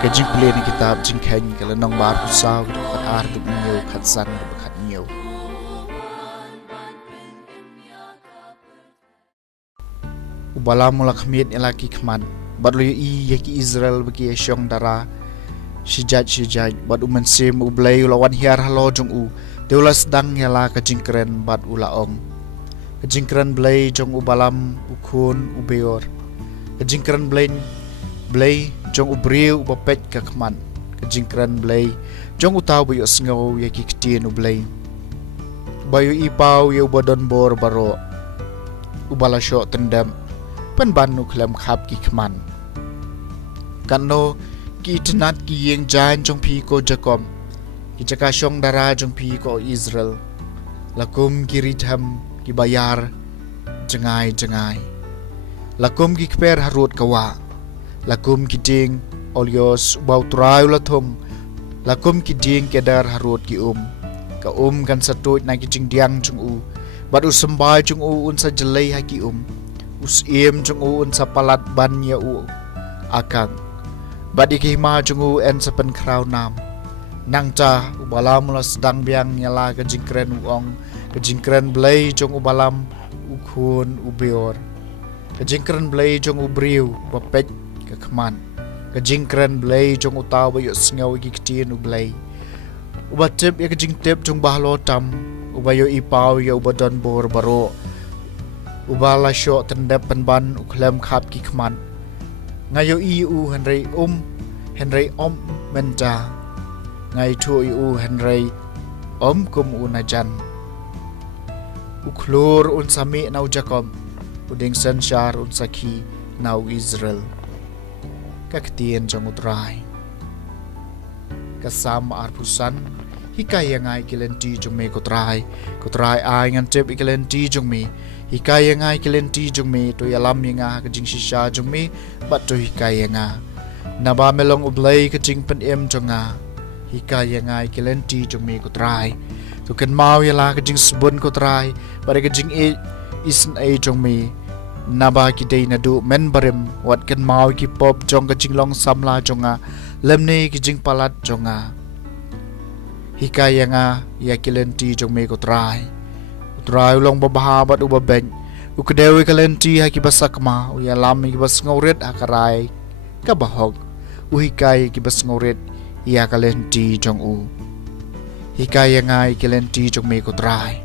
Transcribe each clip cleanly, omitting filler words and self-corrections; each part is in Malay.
Ke Jingpule ni kitab Jingkong ke lenong bar pusau ke dekat ar tu nyiu kat san dekat nyiu. Ubala mula khamit elaki khman badlu i yaki Israel bagi syong dara shijaj bad uman sim ublay lawan hiar halo jong u deula sedang yala ke jingkren bad ulaong ke jingkren blay jong ubalam ukun ubeor ke jingkren blay jong ubriu ubapet ke khman ke jingkren blay jong utaw bayo sngo yaki ktien ublay bayo ipau ye ubadon bor baro ubala syo tendam pen banu klem khap ki khman kanno ki itnat ki yeng jan jong pi ko jakom ki jaka syong dara jong pi ko Israel lakum ki ritham ki bayar jengai lakum ki kper harut kawa lakum ki ding olios bau trai lathum lakum ki ding kedar harut ki ka kan satut na ki jing diang jong u bad usambai jong u un sa jelai ha ki us im jong u un sa palat ban ya u akang badi ki ma jong u en sa pen kraw nam nang cha ubalam la sedang biang nyala ke jingkren uong ke jingkren blai jong ubalam ukhun ubeor ke jingkren blai jong ubriu bapet ke khman ke jingkren blai jong utaw bayo sngaw gi ktien ublai ubatep ya ke jingtep jong bahlo tam ubayo ipau ya ubadon bor baro ubala syo tendep penban uklem khap ki khman ngayo iu henry om menta ngai thu iu henry om kum unajan uklur un sami nau jakom uding sanshar un sakhi nau Israel kaktien jong utrai kasam arpusan hikaya ngai kilenti jong me kotrai ai ngan tep ikilenti jong me hikaya ngai kilenti jong me to yalam yanga kajing shisha jong me bat to hikaya nga naba melong ublai kajing pen em jonga hikaya ngai kilenti jong me kotrai to kan mau yala kajing subun kotrai bare kajing e isn e jong me naba ki dei na du men barem wat kan mau ki pop jong kajing long samla jonga lemne kajing palat jonga hikaya nga ya kilenti jong me kotrai long babaha bat ubabeng ukedewi kalenti haki basakma uya lam ki bas ngoret akarai kabahog uhikaya ki bas ngoret ya kalenti jong u hikaya nga kilenti jong me kotrai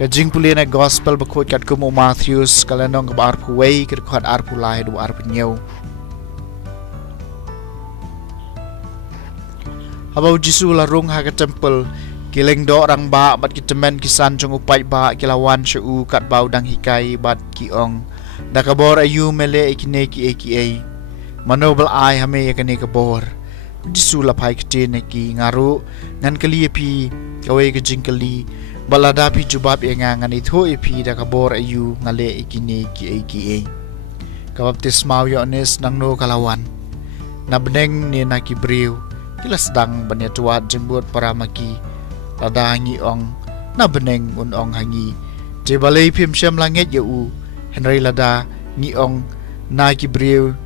ka Jingpule na gospel bakot kat kumo Matthews kalanong kabar puway kirkot arpulay do arpenyaw habaw Jisu larung ha ka temple kileng do rang ba bat kitemen kisan jong upai ba kilawan syu kat baw dang hikai bat kiong dakabor ayu mele ikine ki aka manobel ai hame yakane kabor Jisu lapai kite neki ngaru ngan kali pi kawe ke jingkali balada pi jubab enga ngan itho ipi dakabor ayu ngale ikine ki aka kabaptismaw yones nang no kalawan nabneng ni nakibriw kilas dang banyatuat jembut para maki tada hangi ong na beneng un ong hangi je balai phim syam langit ya u henry lada ngi ong na ki brew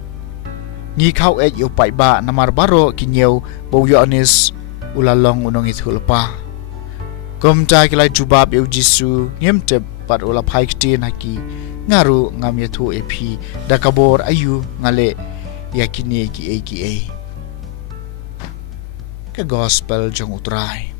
ngi khau e yo pai ba namar baro ki nyeu bo yo anis ulalong unong ithulpa kom ta kilai jubab eu Jisu ngem te pat ula phai ktin haki ngaru ngam ya thu epi dakabor ayu ngale yakini ki aka ka gospel jong utrai